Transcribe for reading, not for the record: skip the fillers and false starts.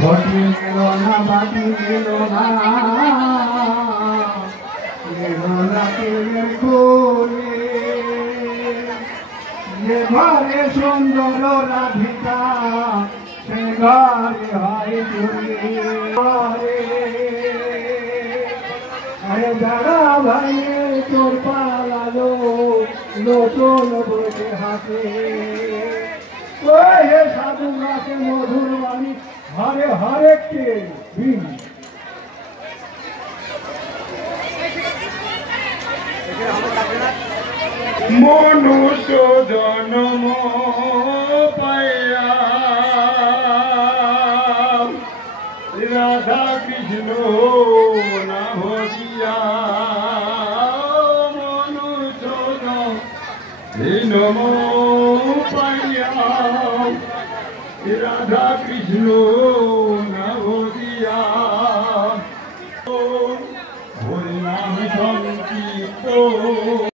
ঘটি গেল না বাটি গেল না যে ঘরে সুন্দর রাধিকা সে ঘরে হয় আরে দাদা ভাই তোর পালালো নতুন বসে হাতে হে সাধু গাছে মধুর বাণী হরে হরে কে মনুষ্য জন্ম পাইয়া রাধা কৃষ্ণ না ভজিয়া মনুষ্য জন্ম পাইয়া রাধা কৃষ্ণ